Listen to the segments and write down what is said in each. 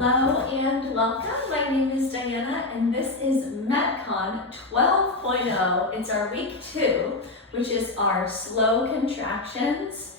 Hello and welcome. My name is Diana and this is MetCon 12.0. It's our week 2, which is our slow contractions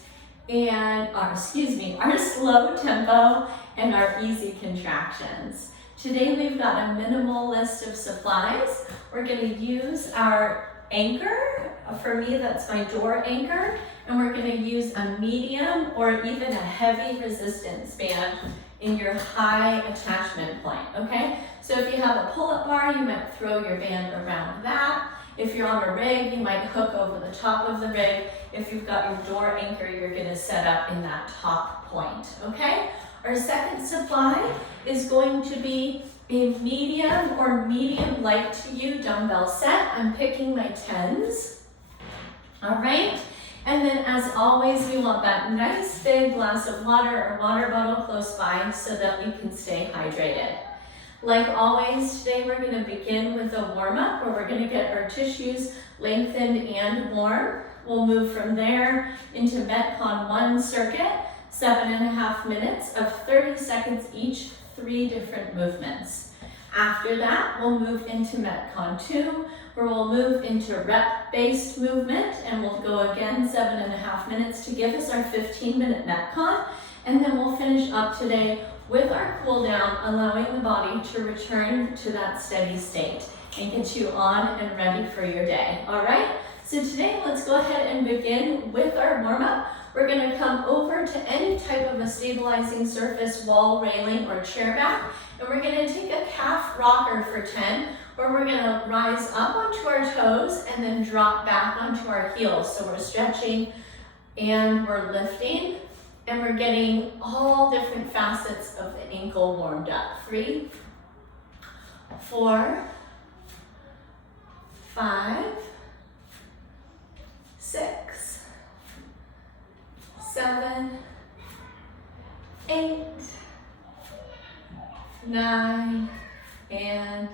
and our slow tempo and our easy contractions. Today we've got a minimal list of supplies. We're going to use our anchor. For me, that's my door anchor. And we're going to use a medium or even a heavy resistance band in your high attachment point, okay? So if you have a pull-up bar, you might throw your band around that. If you're on a rig, you might hook over the top of the rig. If you've got your door anchor, you're going to set up in that top point, okay? Our second supply is going to be a medium or medium light to you dumbbell set. I'm picking my 10s, all right? And then as always, we want that nice big glass of water or water bottle close by so that we can stay hydrated. Like always, today we're going to begin with a warm-up where we're going to get our tissues lengthened and warm. We'll move from there into MetCon 1 circuit, 7.5 minutes of 30 seconds each, 3 different movements. After that, we'll move into MetCon 2, where we'll move into rep-based movement, and we'll go again 7.5 minutes to give us our 15-minute MetCon, and then we'll finish up today with our cool down, allowing the body to return to that steady state and get you on and ready for your day, all right? So today, let's go ahead and begin with our warm-up. We're going to come over to any type of a stabilizing surface, wall, railing, or chair back, and we're going to take a calf rocker for 10, where we're going to rise up onto our toes and then drop back onto our heels. So we're stretching and we're lifting, and we're getting all different facets of the ankle warmed up. 3, 4, 5, 6, 7, 8, 9, and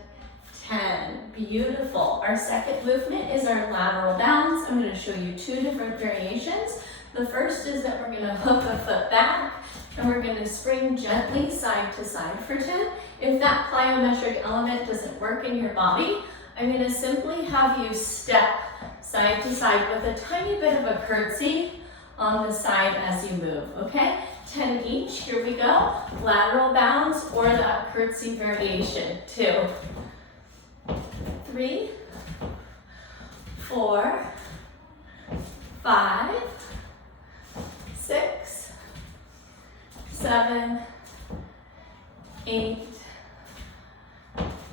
10. Beautiful. Our second movement is our lateral bounce. I'm going to show you 2 different variations. The first is that we're going to hook a foot back and we're going to spring gently side to side for 10. If that plyometric element doesn't work in your body, I'm going to simply have you step side to side with a tiny bit of a curtsy on the side as you move, okay? 10 each, here we go. Lateral bounce or that curtsy variation. 2, 3, 4, 5, 6, 7, 8,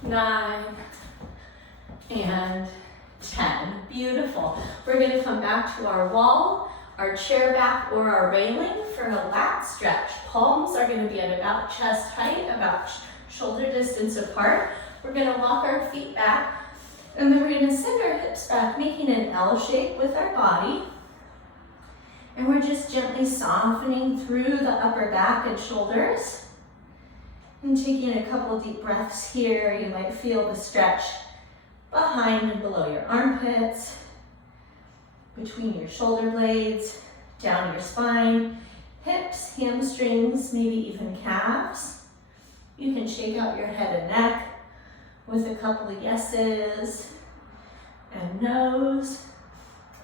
9, and 10. Beautiful. We're going to come back to our wall, our chair back, or our railing for a lat stretch. Palms are going to be at about chest height, about shoulder distance apart. We're going to walk our feet back, and then we're going to send our hips back, making an L shape with our body. And we're just gently softening through the upper back and shoulders. And taking a couple deep breaths here. You might feel the stretch behind and below your armpits, between your shoulder blades, down your spine, hips, hamstrings, maybe even calves. You can shake out your head and neck with a couple of yeses and nos.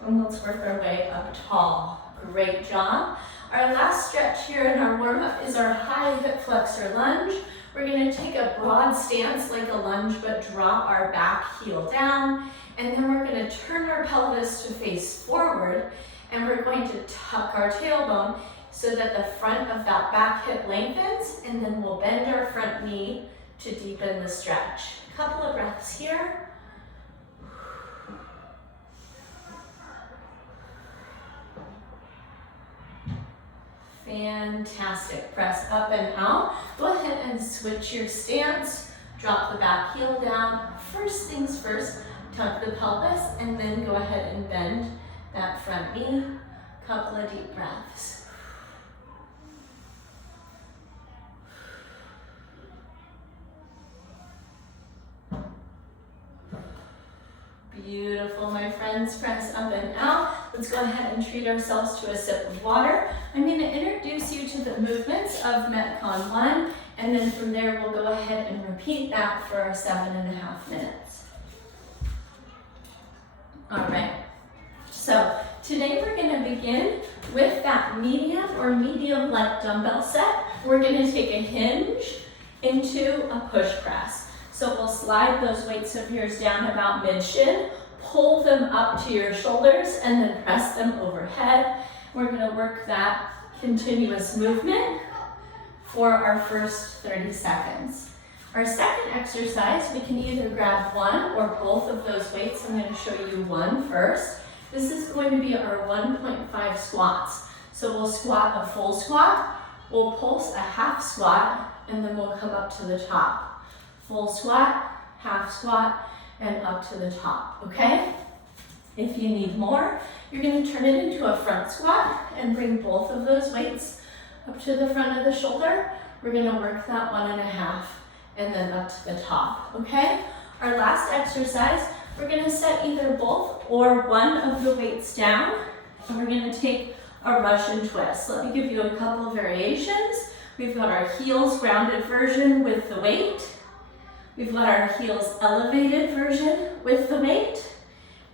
And let's work our way up tall. Great job. Our last stretch here in our warm-up is our high hip flexor lunge. We're going to take a broad stance like a lunge, but drop our back heel down. And then we're going to turn our pelvis to face forward, and we're going to tuck our tailbone so that the front of that back hip lengthens, and then we'll bend our front knee to deepen the stretch. A couple of breaths here. Fantastic. Press up and out. Go ahead and switch your stance. Drop the back heel down. First things first, tuck the pelvis, and then go ahead and bend that front knee. Couple of deep breaths. Beautiful, my friends. Press up and out. let's go ahead and treat ourselves to a sip of water. I'm going to introduce you to the movements of MetCon 1, and then from there we'll go ahead and repeat that for our 7.5 minutes. All right, so today we're going to begin with that medium or medium-like dumbbell set. We're going to take a hinge into a push press. So we'll slide those weights of yours down about mid-shin, pull them up to your shoulders, and then press them overhead. We're going to work that continuous movement for our first 30 seconds. Our second exercise, we can either grab one or both of those weights. I'm going to show you one first. This is going to be our 1.5 squats. So we'll squat a full squat, we'll pulse a half squat, and then we'll come up to the top. Full squat, half squat, and up to the top, okay? If you need more, you're going to turn it into a front squat and bring both of those weights up to the front of the shoulder. We're going to work that 1.5 and then up to the top, okay? Our last exercise, we're going to set either both or one of the weights down, and we're going to take a Russian twist. Let me give you a couple variations. We've got our heels grounded version with the weight. We've got our heels elevated version with the weight.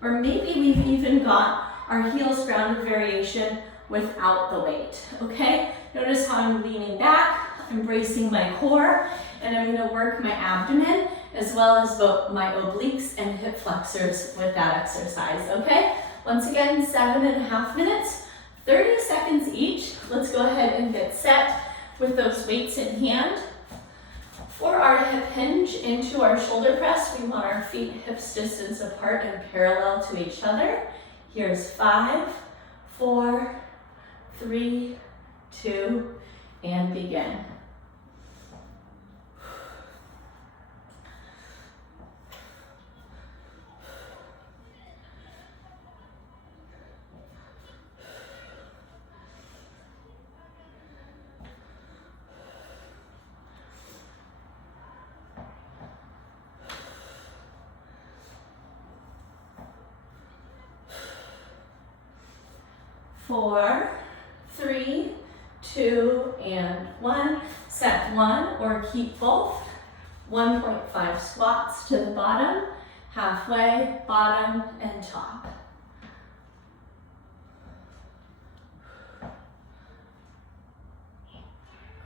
Or maybe we've even got our heels grounded variation without the weight, okay? Notice how I'm leaning back, I'm bracing my core, and I'm gonna work my abdomen as well as both my obliques and hip flexors with that exercise, okay? Once again, 7.5 minutes, 30 seconds each. Let's go ahead and get set with those weights in hand. For our hip hinge into our shoulder press, we want our feet hips distance apart and parallel to each other. Here's 5, 4, 3, 2, and begin. Four, 3, 2, and 1. Set one or keep both. 1.5 squats to the bottom, halfway, bottom, and top.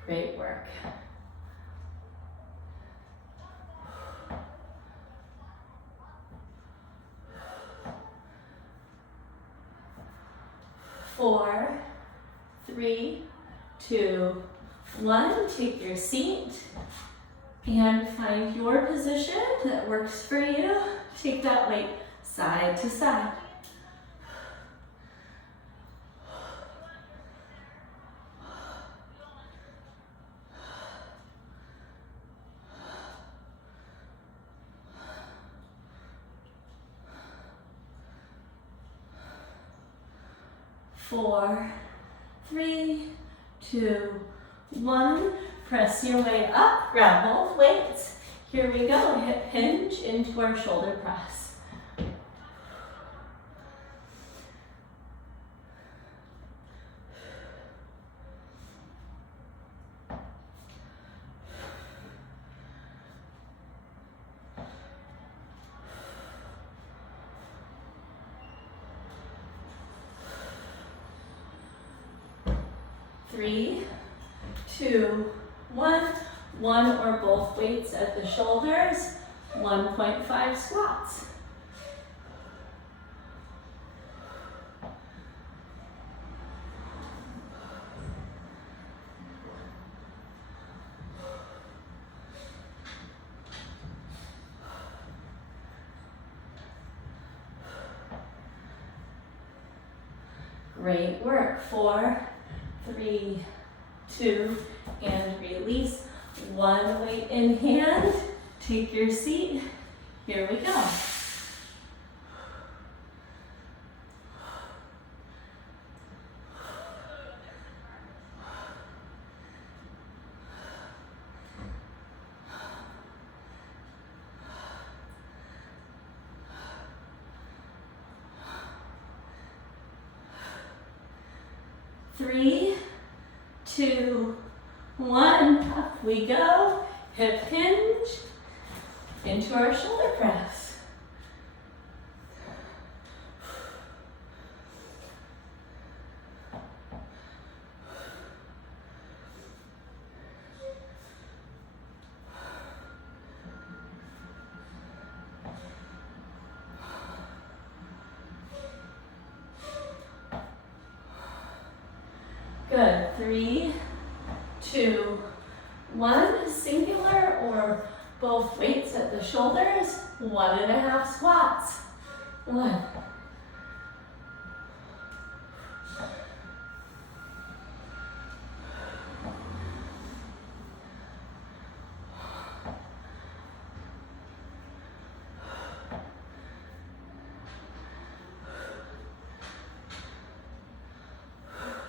Great work. Four, 3, 2, 1. Take your seat and find your position that works for you. Take that weight side to side. Four, 3, 2, 1. Press your way up, grab both weights. Here we go, hip hinge into our shoulder press. Three, 2, 1. One or both weights at the shoulders. 1.5 squats. Great work. 4, 3, 2, and release. One weight in hand. Take your seat. Here we go. 3, 2, 1, up we go. Hip hinge into our shoulder press. Good. 3, 2, 1. Singular or both weights at the shoulders. 1.5 squats. 1.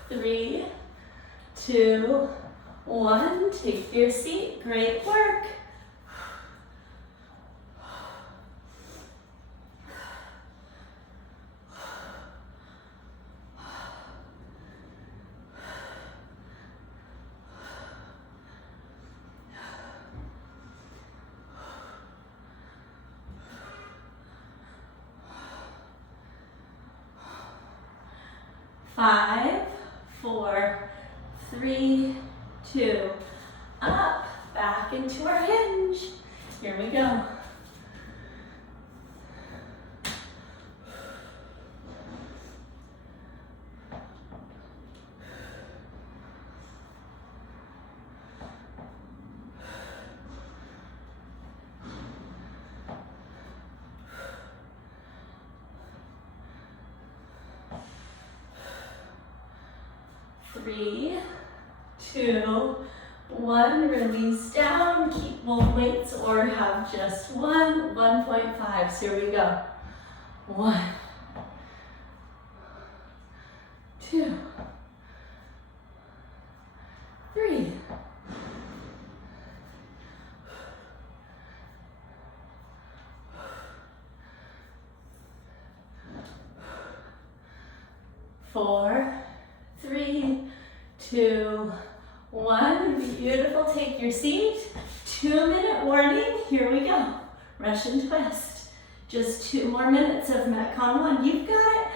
3, 2, 1. Take your seat. Great work. Five, 4, 3, 2, up, back into our hinge. Here we go. Three, 2, 1, release down, keep both weights or have just one, 1.5, so here we go. 1, 2, 3, 4, 3, 2, 1. Beautiful. Take your seat. 2-minute warning. Here we go. Russian twist. Just 2 more minutes of MetCon 1. You've got it.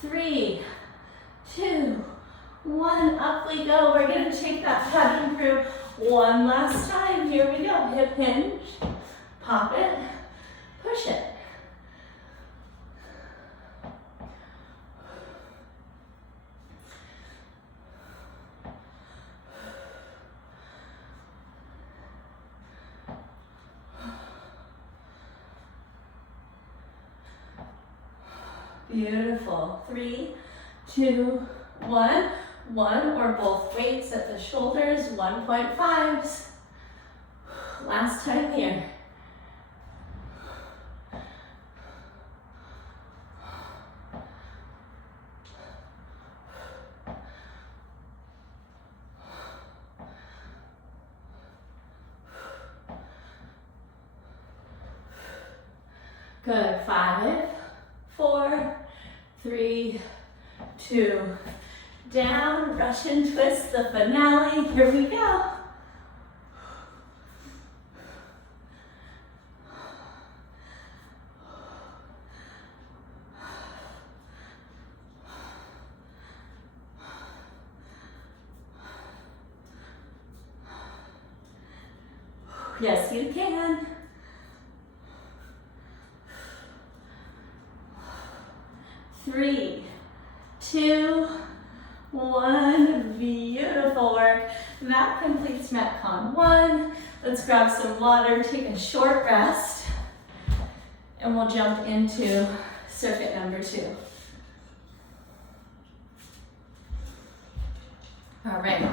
Three, 2, 1, up we go. We're going to take that pattern through one last time. Here we go. Hip hinge, pop it, push it. Beautiful. 3, 2, 1. 1 or both weights at the shoulders, 1.5s. Last time here. Good. 5, 4, 3, 2, down, Russian twist, the finale. Here we go. Yes, you can. 3, 2, 1. Beautiful work. That completes MetCon 1. Let's grab some water, take a short rest, and we'll jump into circuit number 2. All right.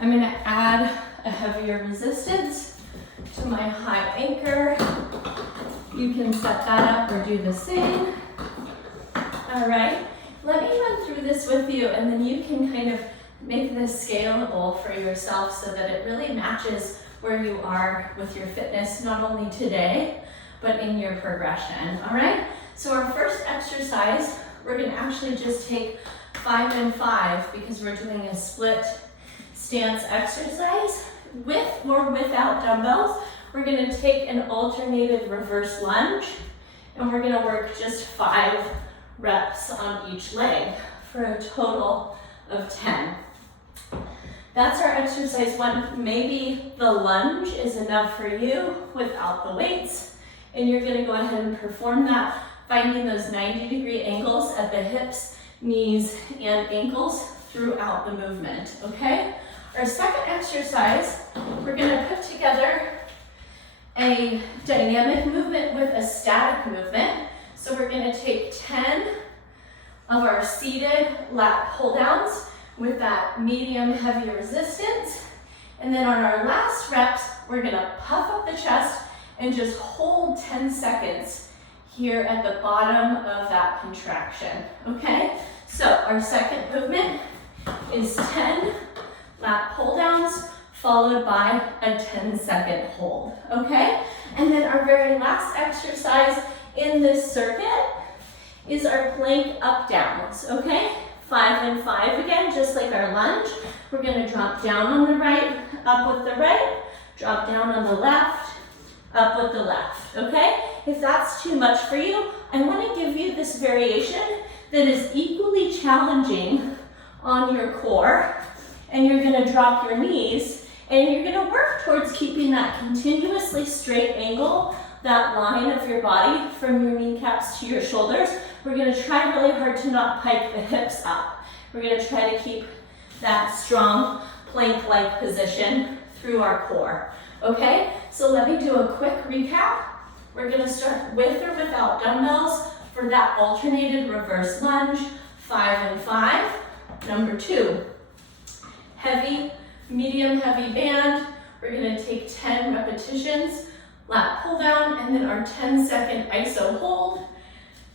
I'm going to add a heavier resistance to my high anchor. You can set that up or do the same. All right, let me run through this with you and then you can kind of make this scalable for yourself so that it really matches where you are with your fitness, not only today, but in your progression, all right? So our first exercise, we're gonna actually just take 5 and 5 because we're doing a split stance exercise with or without dumbbells. We're gonna take an alternated reverse lunge and we're gonna work just 5 reps on each leg for a total of 10. That's our exercise 1. Maybe the lunge is enough for you without the weights, and you're gonna go ahead and perform that, finding those 90-degree angles at the hips, knees, and ankles throughout the movement, okay? Our second exercise, we're gonna put together a dynamic movement with a static movement. So we're gonna take 10 of our seated lat pull downs with that medium heavy resistance. And then on our last reps, we're gonna puff up the chest and just hold 10 seconds here at the bottom of that contraction, okay? So our second movement is 10 lat pull downs followed by a 10-second hold, okay? And then our very last exercise in this circuit is our plank up downs, okay? 5 and 5 again, just like our lunge. We're gonna drop down on the right, up with the right, drop down on the left, up with the left, okay? If that's too much for you, I wanna give you this variation that is equally challenging on your core, and you're gonna drop your knees, and you're gonna work towards keeping that continuously straight angle, that line of your body from your kneecaps to your shoulders. We're gonna try really hard to not pike the hips up. We're gonna try to keep that strong plank-like position through our core, okay? So let me do a quick recap. We're gonna start with or without dumbbells for that alternated reverse lunge, 5 and 5. Number 2, heavy, medium heavy band. We're gonna take 10 repetitions, lat pull down, and then our 10-second iso hold.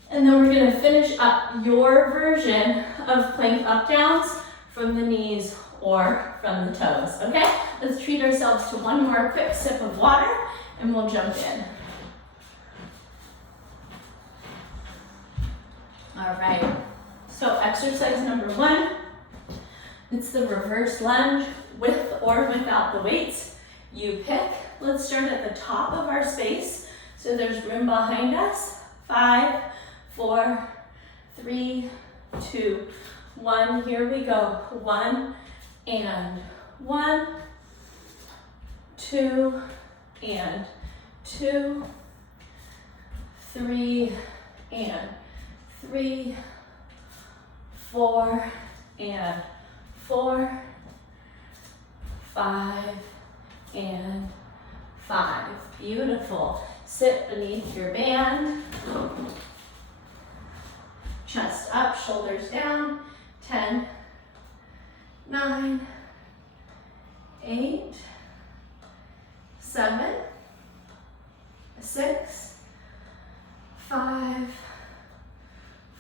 And then we're gonna finish up your version of plank up downs from the knees or from the toes, okay? Let's treat ourselves to one more quick sip of water and we'll jump in. All right, so exercise number 1, it's the reverse lunge with or without the weights. You pick. Let's start at the top of our space so there's room behind us. 5, 4, 3, 2, 1. Here we go. 1 and 1, 2 and 2, 3 and 3, 4 and 4, 5 and 5. Beautiful. Sit beneath your band. Chest up, shoulders down. 10, 9, 8, 7, 6, 5,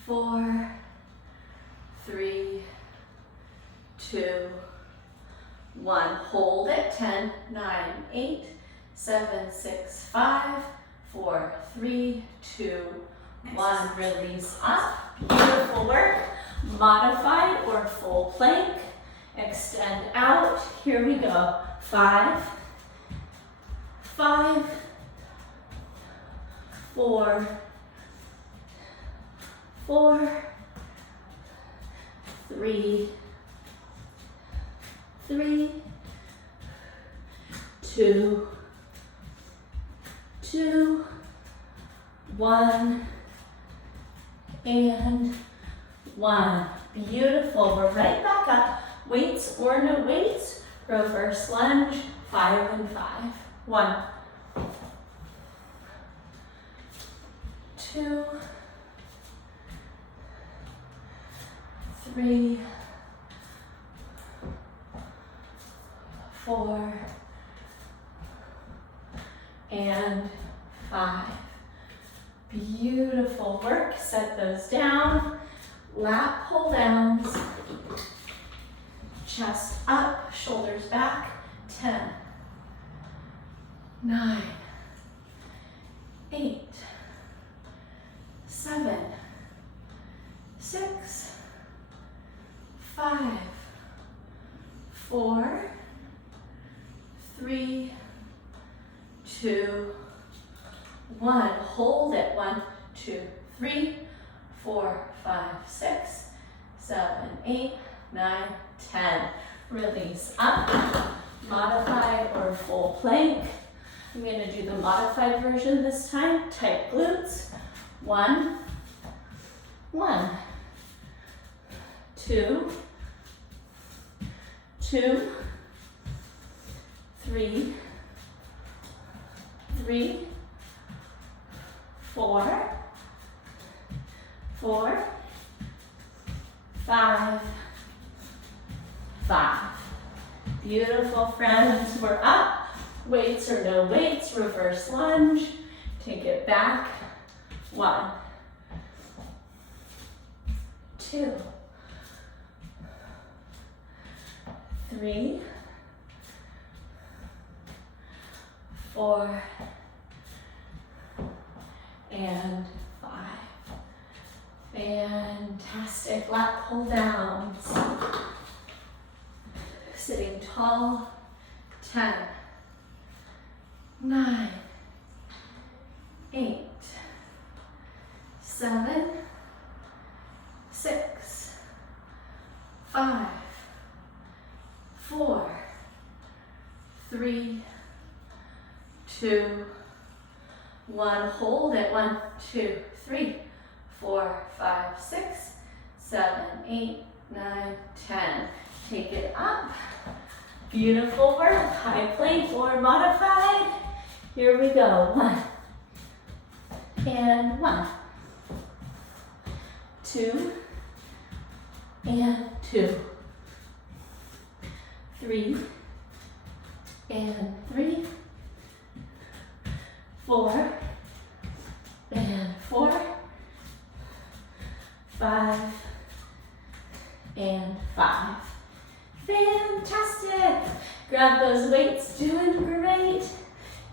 4, 3, 2, 1. Hold it. 10, 9, 8, 7, 6, 5, 4, 3, 2, 1. Release up. Beautiful work. Modified or full plank. Extend out. Here we go. 5, 5, 4, 4, 3, 3, 2, 2, 1, and 1. Beautiful. We're right back up. Weights or no weights. Reverse lunge. 5 and 5. 1, 2, 3, 4, and 5. Beautiful work. Set those down. lat pull downs, chest up, shoulders back, 10, 9, 8, 7, 6, 5, 4, 3, 2, 1. Hold it. 1, 2, 3, 4, 5, 6, 7, 8, 9, 10. Release up. Modified or full plank. I'm going to do the modified version this time. Tight glutes. 1, 1, 2, 2, 3, 3, 4, 4, 5, 5. Beautiful, friends. We're up. Weights or no weights. Reverse lunge. Take it back. 1, 2, 3, 4, and 5. Fantastic. Lat pull downs. Sitting tall. 10, 9, 8, 7, 6, 5, 4, 3, 2, 1. Hold it. 1, 2, 3, 4, 5, 6, 7, 8, 9, 10. Take it up. Beautiful work. High plank or modified. Here we go. 1 and 1, 2 and 2, 3 and 3, 4 and 4, 5 and 5. Fantastic. Grab those weights. Doing great.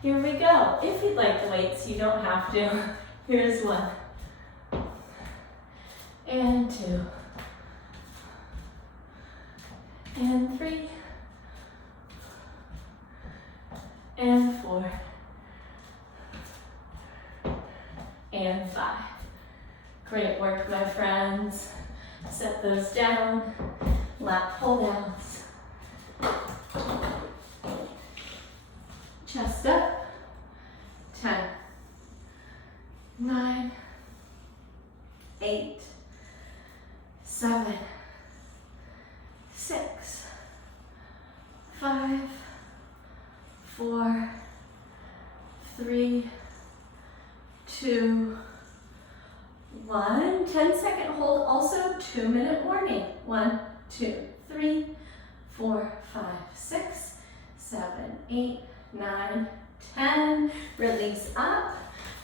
Here we go. If you'd like the weights, you don't have to. Here's 1 and 2 and 3 and 4 and 5. Great work, my friends. Set those down. Lat pull downs. Chest up. 10, 9, 8, 7, 6, 5, 4, 3, 2, 1. 10-second hold. Also 2-minute warning. 1, 2, 3, 4, 5, 6, 7, 8, 9, 10. Release up.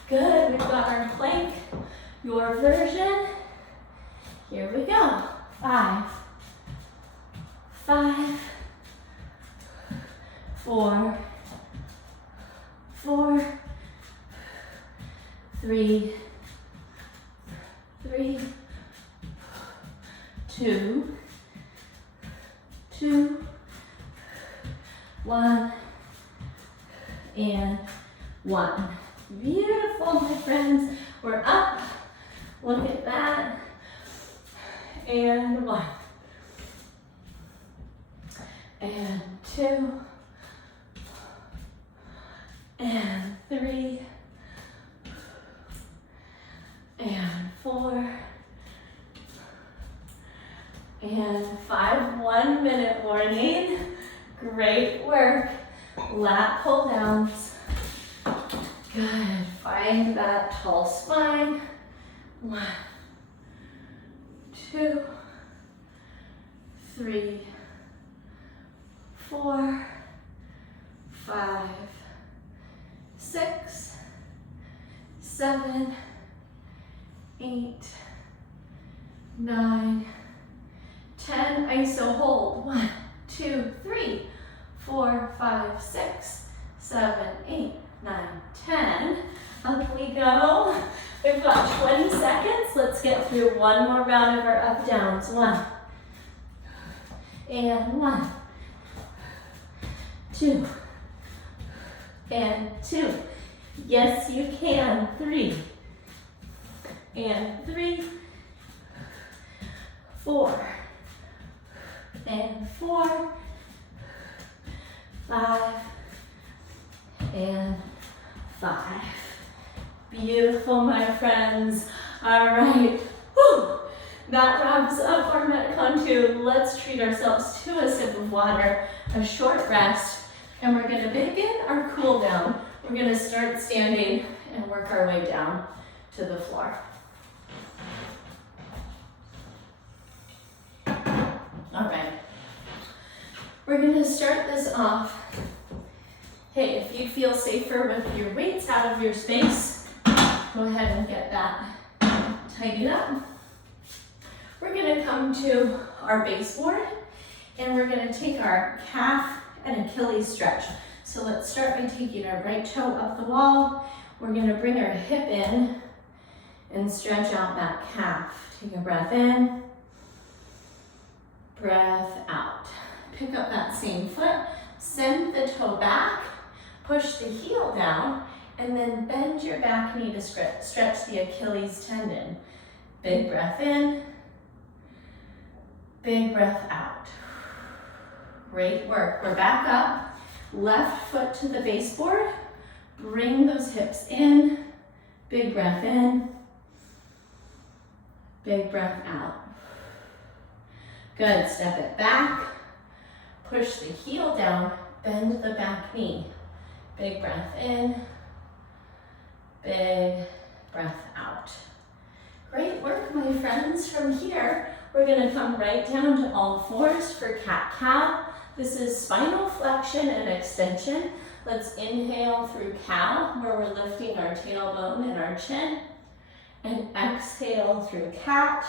Good. We've got our plank. Your version. Here we go. 5, 5, 4, 4, 3, 3, 2, 2, 1, and 1. Beautiful, my friends. We're up. Look at that. And 1. And 2. And 3. And 4. And 5. 1 minute warning. Great work. Lat pull downs. Good. Find that tall spine. 1, 2, 3, 4, 5, 6, 7, 8, 9, 10. ISO hold. 1, 2, 3, 4, 5, 6, 7, 8, 9, 10. Up we go. We've got 20 seconds. Let's get through one more round of our up downs. 1 and 1, 2 and 2. Yes, you can. 3 and 3, 4 and 4, 5 and 5. Beautiful, my friends. All right. Whew. That wraps up our MetCon 2. Let's treat ourselves to a sip of water, a short rest, and we're going to begin our cool down. We're going to start standing and work our way down to the floor. All right. We're going to start this off. Hey, if you feel safer with your weights out of your space, go ahead and get that tidied up. We're going to come to our baseboard, and we're going to take our calf and Achilles stretch. So let's start by taking our right toe up the wall. We're going to bring our hip in and stretch out that calf. Take a breath in, breath out. Pick up that same foot, send the toe back, push the heel down, and then bend your back knee to stretch the Achilles tendon. Big breath in, big breath out. Great work. We're back up. Left foot to the baseboard. Bring those hips in. Big breath in. Big breath out. Good. Step it back. Push the heel down. Bend the back knee. Big breath in. Big breath out. Great work, my friends. From here, we're going to come right down to all fours for cat-cow. This is spinal flexion and extension. Let's inhale through cow, where we're lifting our tailbone and our chin. And exhale through cat,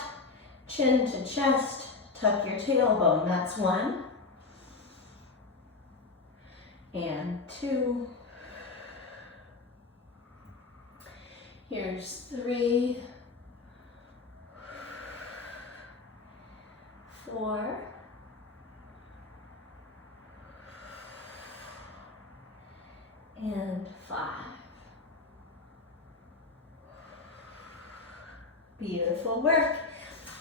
chin to chest, tuck your tailbone. That's 1. And 2. Here's 3. 4. And 5. Beautiful work.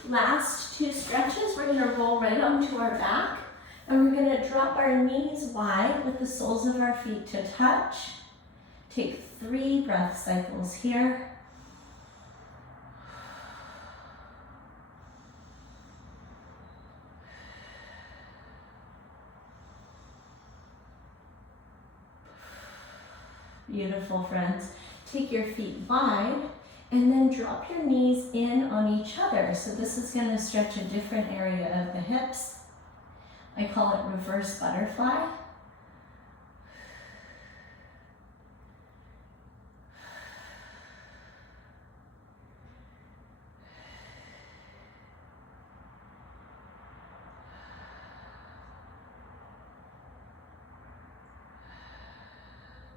Last 2 stretches, we're going to roll right onto our back, and we're going to drop our knees wide with the soles of our feet to touch. Take 3 breath cycles here. Beautiful, friends. Take your feet wide and then drop your knees in on each other. So this is going to stretch a different area of the hips. I call it reverse butterfly.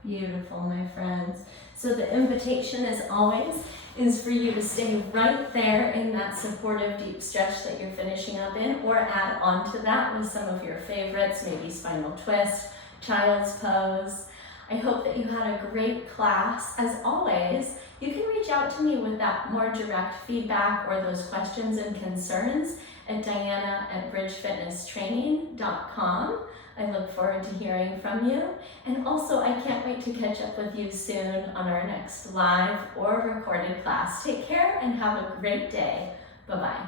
Beautiful, my friends. So the invitation, as always, is for you to stay right there in that supportive deep stretch that you're finishing up in, or add on to that with some of your favorites, maybe spinal twist, child's pose. I hope that you had a great class. As always, you can reach out to me with that more direct feedback or those questions and concerns at diana@bridgefitnesstraining.com. I look forward to hearing from you. And also, I can't wait to catch up with you soon on our next live or recorded class. Take care and have a great day. Bye-bye.